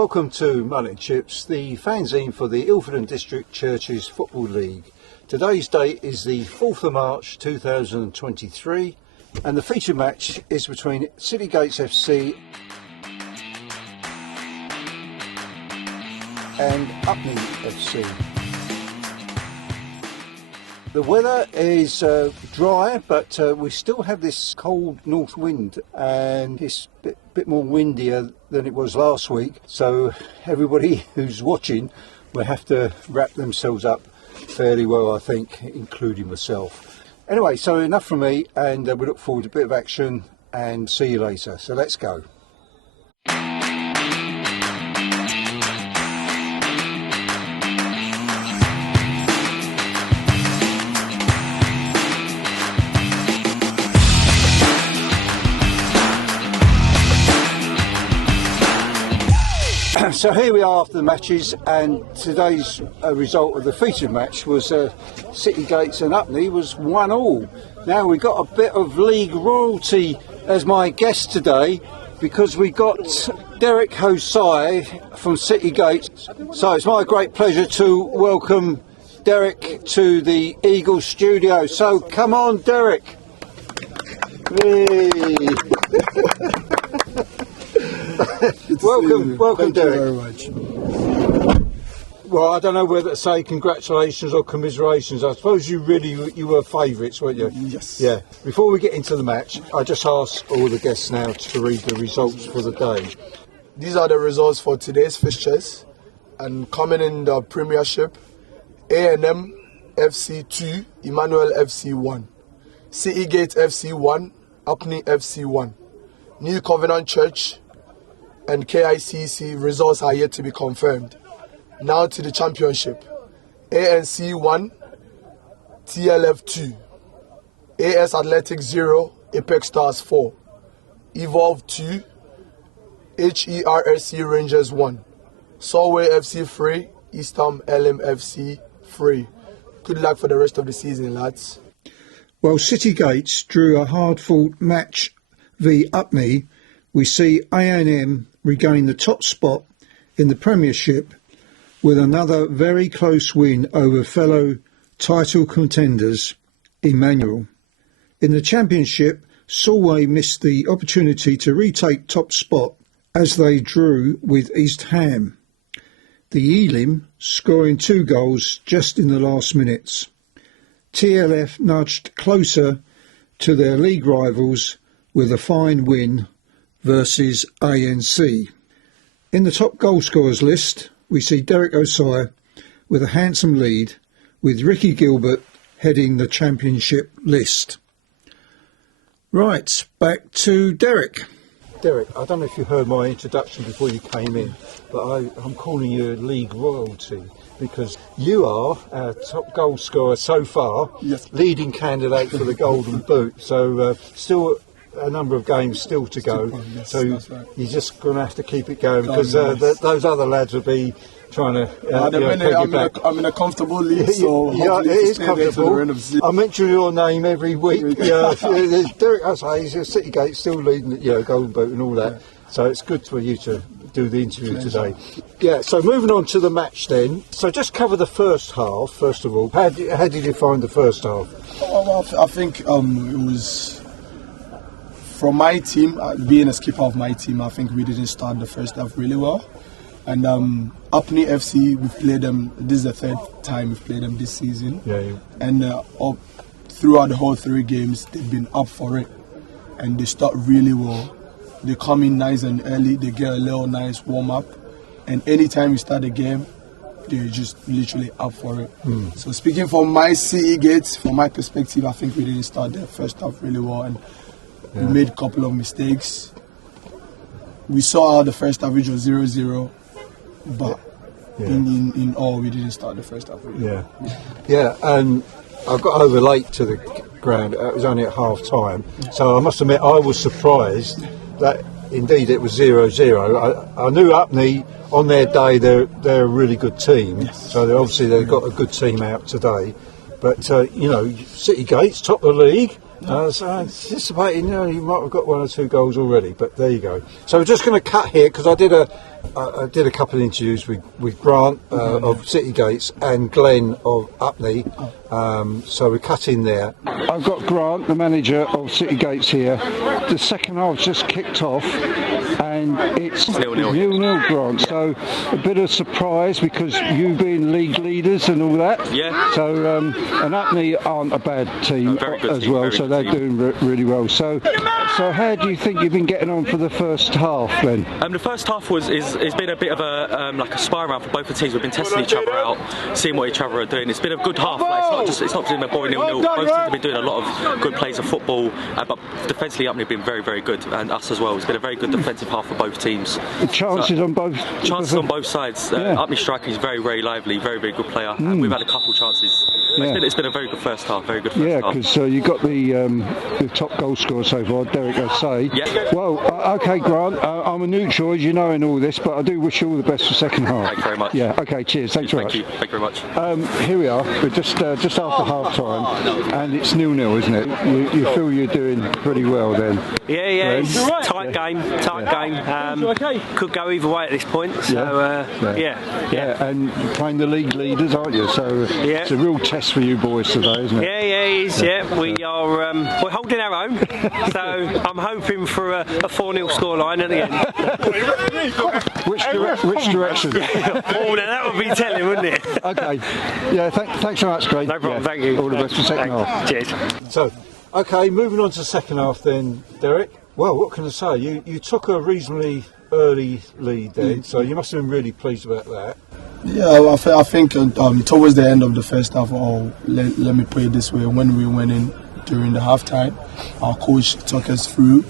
Welcome to Mullet Chips, the fanzine for the Ilford and District Churches Football League. Today's date is the 4th of March 2023 and the featured match is between City Gates FC and Upney FC. The weather is dry, but we still have this cold north wind, and it's a bit more windier than it was last week. So everybody who's watching will have to wrap themselves up fairly well, I think, including myself. Anyway, so enough from me, and we look forward to a bit of action, and see you later. So let's go. So here we are after the matches, and today's result of the featured match was City Gates and Upney was 1-1. Now we got a bit of league royalty as my guest today, because we got Derek Hosai from City Gates. So it's my great pleasure to welcome Derek to the Eagle studio. So come on, Derek. Welcome, Derek. Thank Derek. you very much. Well, I don't know whether to say congratulations or commiserations. I suppose you were favourites, weren't you? Yes. Yeah. Before we get into the match, I just ask all the guests now to read the results for the day. These are the results for today's fixtures, and coming in the Premiership: A&M FC 2, Emmanuel FC 1, City Gate FC 1, Upney FC 1, New Covenant Church and KICC results are yet to be confirmed. Now to the Championship: ANC 1, TLF 2, AS Athletic 0, Apex Stars 4, Evolve 2, HERSC Rangers 1, Solway FC 3, Eastham LM FC 3. Good luck for the rest of the season, lads. Well, City Gates drew a hard-fought match v Upney. We see A&M regain the top spot in the Premiership with another very close win over fellow title contenders, Emmanuel. In the Championship, Solway missed the opportunity to retake top spot as they drew with East Ham, the Elim scoring 2 goals just in the last minutes. TLF nudged closer to their league rivals with a fine win versus ANC. In the top goal scorers list, we see Derek Hosai with a handsome lead, with Ricky Gilbert heading the Championship list. Right, back to Derek. Derek, I don't know if you heard my introduction before you came in, but I'm calling you league royalty because you are our top goal scorer so far, Yes. leading candidate for the Golden Boot. So still a number of games still to go, yes, so that's right. you're just going to have to keep it going because those other lads will be trying to At the minute, peg you back. I'm in a comfortable league, so Yeah, it is stay there till the comfortable. end of the season. I mention your name every week. Derek Hosai, he's a City Gate, still leading the Golden Boot and all that. So it's good for you to do the interview today. Yeah, so moving on to the match then. So just cover the first half, first of all. How did you find the first half? Well, I think it was, from my team, being a skipper of my team, I think we didn't start the first half really well. And Upney FC, we've played them, this is the 3rd time we've played them this season. Yeah. And throughout the whole 3 games, they've been up for it. And they start really well. They come in nice and early, they get a little nice warm-up. And anytime we start the game, they're just literally up for it. So speaking from my City Gates, from my perspective, I think we didn't start the first half really well. And we made a couple of mistakes. We saw the first half, which was 0-0, but in all, we didn't start the first half really Yeah, and I got over late to the ground. It was only at half time, so I must admit I was surprised that indeed it was 0-0. I knew Upney on their day they're a really good team, so they've got a good team out today. But City Gates top of the league. So I'm anticipating, you might have got 1 or 2 goals already, but there you go. So we're just going to cut here because I did a I did a couple of interviews with Grant of City Gates and Glenn of Upney, so we cut in there. I've got Grant, the manager of City Gates here. The second half's just kicked off and it's 0-0 Grant, so a bit of surprise because you being league leaders and all that. Yeah. So, and Upney aren't a bad team as well, so they're doing really well. So how do you think you've been getting on for the first half then? The first half has been a bit of a like a spy round for both the teams. We've been testing each other out, seeing what each other are doing. It's been a good half. Like, it's not just been a boring 0-0. Both teams have been doing a lot of good plays of football, but defensively Upney have been very, very good, and us as well. It's been a very good defensive half for both teams. The chances on both sides. Yeah. Upney striker is very, very lively, very, very good player, and we've had a couple chances. It's been a very good first half. Very good first half. Yeah, because you got the top goal scorer so far, Derek Osei. Yeah. Well, okay, Grant. I'm a neutral, as you know, in all this, but I do wish you all the best for second half. Thank you very much. Yeah. Okay. Cheers. Thanks very much. Thank you very much. Here we are. We're just after half time, and it's 0-0, isn't it? You feel you're doing pretty well then? Yeah. It's tight game. Could go either way at this point. So yeah. And playing the league leaders, aren't you? So it's a real test for you boys today, isn't it? Yeah, it is. Yeah, we are. We're holding our own. So I'm hoping for a 4-0 scoreline at the end. Which direction? Oh, now that would be telling, wouldn't it? Okay. Yeah. Thanks so much, Craig. No problem. Thank you. All the best for second half. Cheers. So, okay, moving on to the second half then, Derek. Well, what can I say? You took a reasonably early lead then, so you must have been really pleased about that. Yeah, I think towards the end of the first half, let me put it this way, when we went in during the halftime, our coach took us through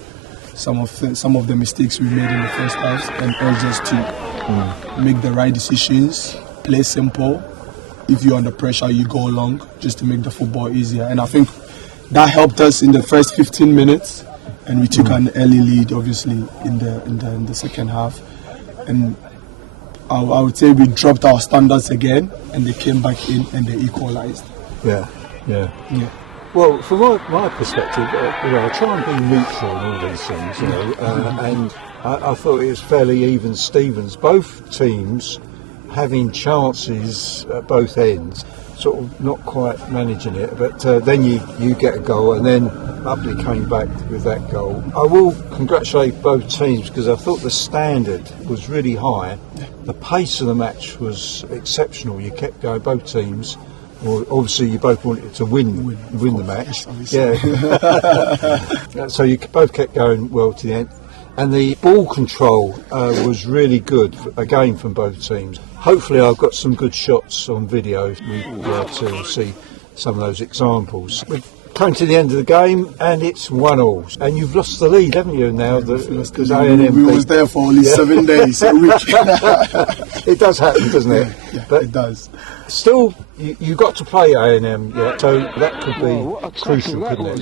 some of the mistakes we made in the first half and urged us to make the right decisions, play simple. If you're under pressure, you go along just to make the football easier. And I think that helped us in the first 15 minutes, and we took an early lead, obviously, in the second half. And I would say we dropped our standards again, and they came back in and they equalised. Yeah. Well, from my perspective, I try and be neutral in all these things, and I thought it was fairly even Stevens. Both teams having chances at both ends, sort of not quite managing it, but then you get a goal, and then Upney came back with that goal. I will congratulate both teams because I thought the standard was really high. The pace of the match was exceptional. You kept going, both teams. Well, obviously, you both wanted to win the match. Yeah. So you both kept going well to the end. And the ball control was really good, again, from both teams. Hopefully I've got some good shots on video. We'll be able to see some of those examples. We're coming to the end of the game, and it's 1-1. And you've lost the lead, haven't you, now? Because A&M... We was there for only 7 days, a week. It does happen, doesn't it? Yeah, but it does. Still, you got to play A&M, so that could be crucial, couldn't it?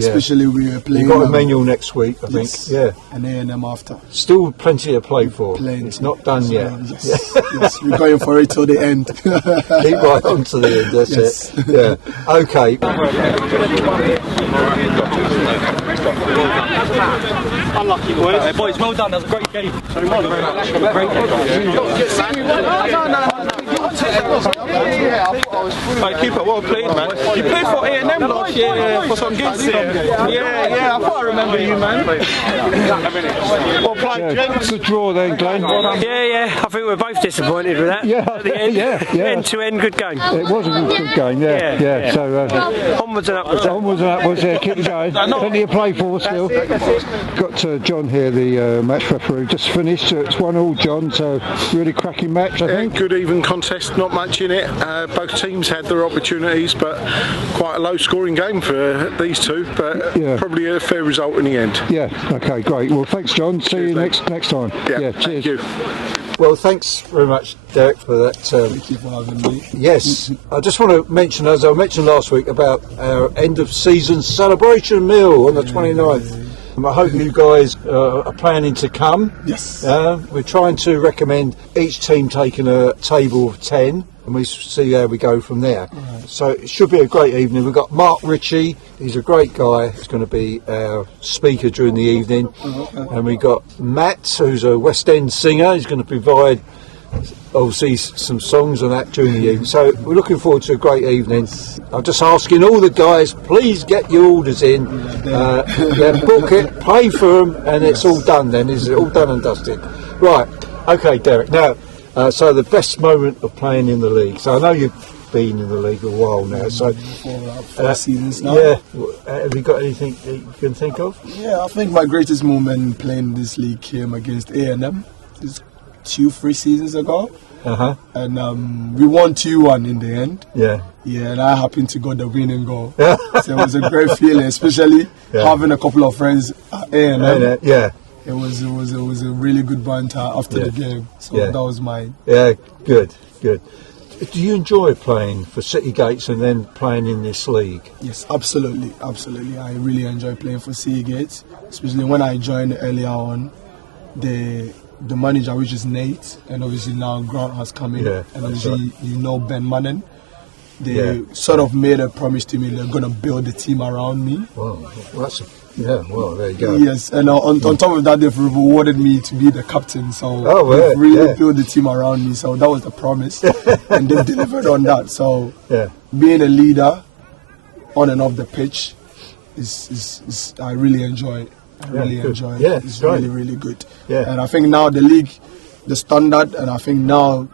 Especially we were playing. You've got Emmanuel next week, I think. Yeah. And A&M after. Still plenty to play for. Plenty. It's not done yet. Yes, we're going for it till the end. Keep right on to the end, that's it. Yeah. Okay. Unlucky boys. Boys, well done. That was a great game. Thank you very much. Great Hey, keeper, well played, man. You played for A&M last year for some gigs. Yeah, I thought I remember you, man. Well played. It's a draw then, Glenn. Yeah. I think we're both disappointed with that. Yeah, at the end. Yeah. End to end, good game. It was a good game. Yeah. So onwards and upwards. Yeah. Keep it going. Plenty to play for still. Got John here, the match referee. Just finished. It's 1-1, John. So really cracking match, I think. Good even contest. Not much in it. Both teams had their opportunities, but quite a low-scoring game for these two. But probably a fair result in the end. Yeah. Okay. Great. Well, thanks, John. See you next time. Yeah. Cheers. Thank you. Well, thanks very much, Derek, for that. Thank you for having me. Yes, I just want to mention, as I mentioned last week, about our end of season celebration meal on the 29th. I hope you guys are planning to come. Yes. We're trying to recommend each team taking a table of 10 and we see how we go from there. Right. So it should be a great evening. We've got Mark Ritchie, he's a great guy, he's going to be our speaker during the evening. And we've got Matt, who's a West End singer, he's going to provide obviously some songs and that during the evening. So we're looking forward to a great evening. I'm just asking all the guys, please get your orders in, book it, pay for them, and it's all done then. It's all done and dusted. Right, okay, Derek. Now, so the best moment of playing in the league. So I know you've been in the league a while now. So 4 seasons now. Yeah. Have you got anything that you can think of? Yeah, I think my greatest moment playing this league came against A&M. 2-3 seasons ago, and we won 2-1 in the end. Yeah, and I happened to get the winning goal. So it was a great feeling, especially having a couple of friends at A&M. Yeah, it was a really good banter after the game. So that was mine. Yeah, good. Do you enjoy playing for City Gates and then playing in this league? Yes, absolutely. I really enjoy playing for City Gates, especially when I joined earlier on. The manager, which is Nate, and obviously now Grant has come in, and obviously Ben Manning. They sort of made a promise to me they're going to build the team around me. Wow, well, there you go. Yes, and on top of that, they've rewarded me to be the captain, so they've really built the team around me, so that was the promise, and they've delivered on that. So being a leader on and off the pitch is I really enjoy it. I really enjoy it. Yeah, it's really, really good. Yeah. And I think now the league, the standard, and I think now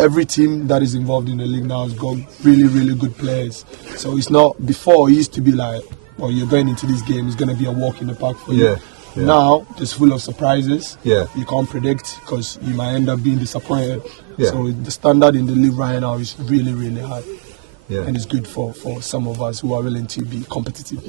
every team that is involved in the league now has got really, really good players. So it's not, before it used to be like, well, you're going into this game, it's going to be a walk in the park for you. Yeah. Now it's full of surprises. Yeah. You can't predict because you might end up being disappointed. Yeah. So the standard in the league right now is really, really high. Yeah. And it's good for some of us who are willing to be competitive.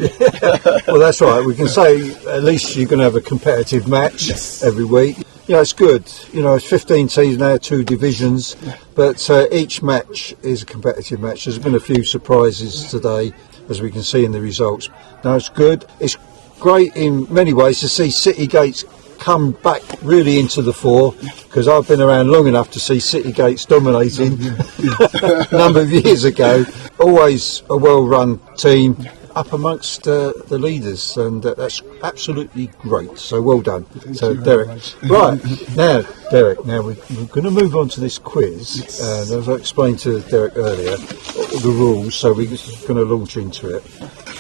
Well, that's right. We can say at least you're going to have a competitive match every week. It's good. It's 15 teams now, 2 divisions, but each match is a competitive match. There's been a few surprises today, as we can see in the results. Now, it's good. It's great in many ways to see City Gates come back really into the fore, because I've been around long enough to see City Gates dominating a number of years ago. Always a well-run team up amongst the leaders, and that's absolutely great. So well done. So Derek, right now, Derek. Now we're going to move on to this quiz, and as I explained to Derek earlier, the rules. So we're going to launch into it.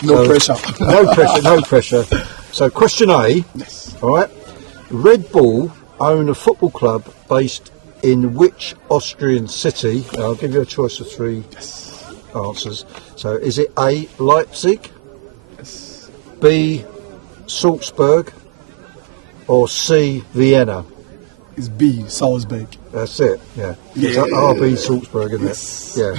No pressure. No pressure. So question A. All right. Red Bull own a football club based in which Austrian city? I'll give you a choice of 3 answers. So is it A, Leipzig, B, Salzburg, or C, Vienna? It's B, Salzburg. That's it, yeah. It's RB Salzburg, isn't it? Yeah.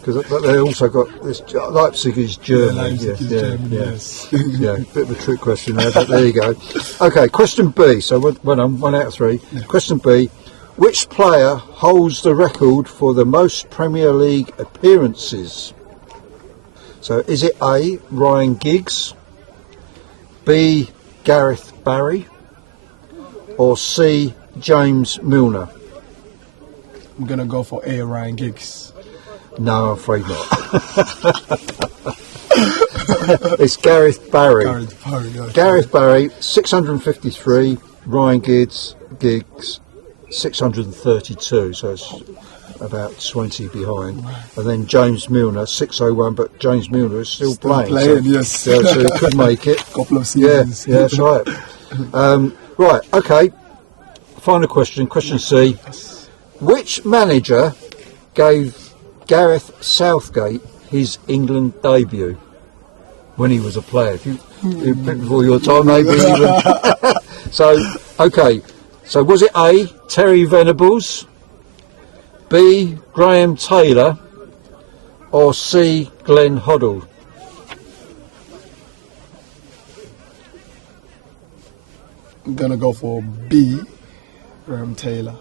Because they also got this. Leipzig is Germany. Yeah, bit of a trick question there, but there you go. Okay, question B. So when I'm 1 out of 3. Yeah. Question B. Which player holds the record for the most Premier League appearances? So is it A, Ryan Giggs, B, Gareth Barry, or C, James Milner? I'm going to go for A, Ryan Giggs. No, I'm afraid not. It's Gareth Barry. Gareth Barry, 653. Ryan Giggs, 632. So it's about 20 behind. And then James Milner, 601. But James Milner is still playing. Yes. So he could make it. Couple of seasons. Yeah, that's right. Right, okay. Final question, question C. Which manager gave Gareth Southgate his England debut when he was a player? You before your time, maybe even. So, okay. So was it A, Terry Venables, B, Graham Taylor, or C, Glenn Hoddle? I'm going to go for B, Graham Taylor.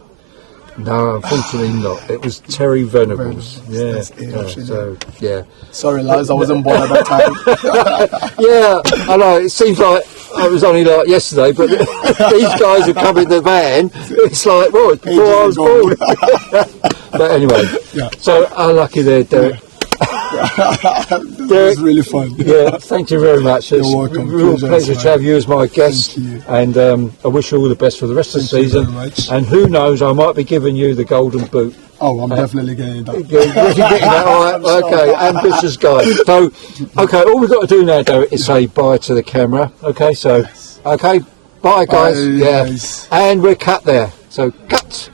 No, unfortunately not. It was Terry Venables. Venables. Yeah. That's So yeah. Sorry, lads, I wasn't born at that time. Yeah, I know. It seems like it was only like yesterday, but these guys who come in the van, it's like, well, it's before I was born. But anyway, so unlucky there, Derek. It was really fun. Yeah, thank you very much. It's You're welcome. a real pleasure to have you as my guest. Thank you. And I wish you all the best for the rest of the Thank you season. very much. And who knows, I might be giving you the golden boot. Oh, I'm definitely getting that. You're getting that, all right? Okay, ambitious guy. So, okay, all we've got to do now, Derek, is say bye to the camera. Okay, so, okay, bye guys. Bye, yeah, guys. and we're cut there. So, cut.